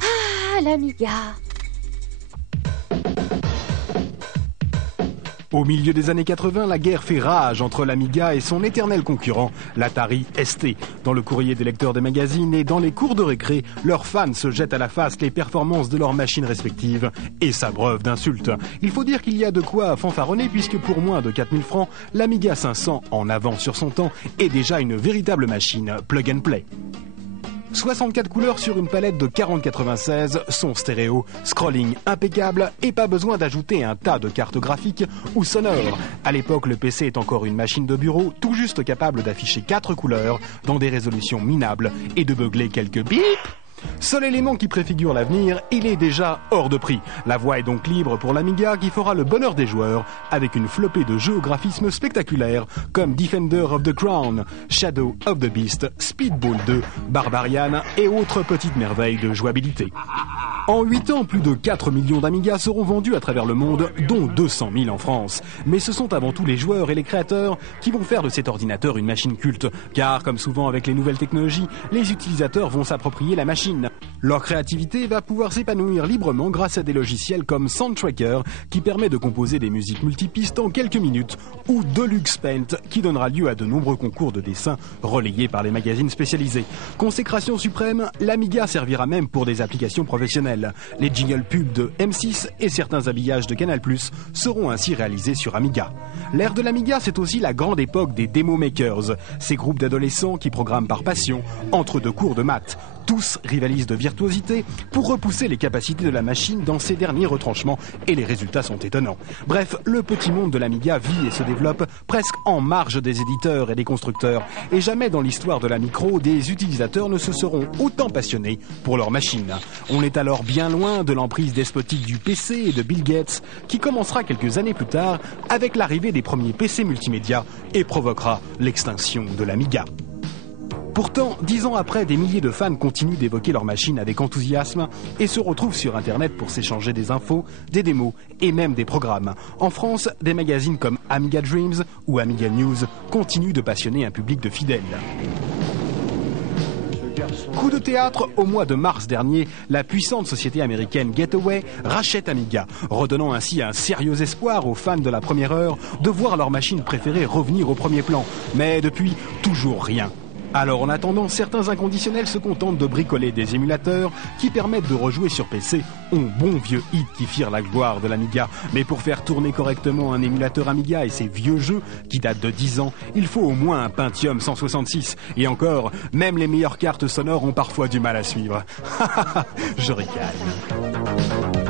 Ah, l'Amiga. Au milieu des années 80, la guerre fait rage entre l'Amiga et son éternel concurrent, l'Atari ST. Dans le courrier des lecteurs des magazines et dans les cours de récré, leurs fans se jettent à la face les performances de leurs machines respectives et s'abreuvent d'insultes. Il faut dire qu'il y a de quoi fanfaronner puisque pour moins de 4000 francs, l'Amiga 500, en avance sur son temps, est déjà une véritable machine plug and play. 64 couleurs sur une palette de 4096, son stéréo, scrolling impeccable et pas besoin d'ajouter un tas de cartes graphiques ou sonores. À l'époque, le PC est encore une machine de bureau tout juste capable d'afficher 4 couleurs dans des résolutions minables et de beugler quelques bip. Seul élément qui préfigure l'avenir, il est déjà hors de prix. La voie est donc libre pour l'Amiga qui fera le bonheur des joueurs avec une flopée de jeux au graphisme spectaculaire comme Defender of the Crown, Shadow of the Beast, Speedball 2, Barbarian et autres petites merveilles de jouabilité. En 8 ans, plus de 4 millions d'Amiga seront vendus à travers le monde, dont 200 000 en France. Mais ce sont avant tout les joueurs et les créateurs qui vont faire de cet ordinateur une machine culte. Car, comme souvent avec les nouvelles technologies, les utilisateurs vont s'approprier la machine. Leur créativité va pouvoir s'épanouir librement grâce à des logiciels comme Soundtracker qui permet de composer des musiques multipistes en quelques minutes ou Deluxe Paint qui donnera lieu à de nombreux concours de dessin relayés par les magazines spécialisés. Consécration suprême, l'Amiga servira même pour des applications professionnelles. Les jingles pubs de M6 et certains habillages de Canal+ seront ainsi réalisés sur Amiga. L'ère de l'Amiga, c'est aussi la grande époque des demo makers, ces groupes d'adolescents qui programment par passion entre deux cours de maths. Tous rivalisent de virtuosité pour repousser les capacités de la machine dans ses derniers retranchements et les résultats sont étonnants. Bref, le petit monde de l'Amiga vit et se développe presque en marge des éditeurs et des constructeurs. Et jamais dans l'histoire de la micro, des utilisateurs ne se seront autant passionnés pour leur machine. On est alors bien loin de l'emprise despotique du PC et de Bill Gates qui commencera quelques années plus tard avec l'arrivée des premiers PC multimédia et provoquera l'extinction de l'Amiga. Pourtant, 10 ans après, des milliers de fans continuent d'évoquer leur machine avec enthousiasme et se retrouvent sur Internet pour s'échanger des infos, des démos et même des programmes. En France, des magazines comme Amiga Dreams ou Amiga News continuent de passionner un public de fidèles. Coup de théâtre, au mois de mars dernier, la puissante société américaine Gateway rachète Amiga, redonnant ainsi un sérieux espoir aux fans de la première heure de voir leur machine préférée revenir au premier plan. Mais depuis, toujours rien. Alors en attendant, certains inconditionnels se contentent de bricoler des émulateurs qui permettent de rejouer sur PC un bon vieux hit qui firent la gloire de l'Amiga. Mais pour faire tourner correctement un émulateur Amiga et ses vieux jeux qui datent de 10 ans, il faut au moins un Pentium 166. Et encore, même les meilleures cartes sonores ont parfois du mal à suivre. Je ricane.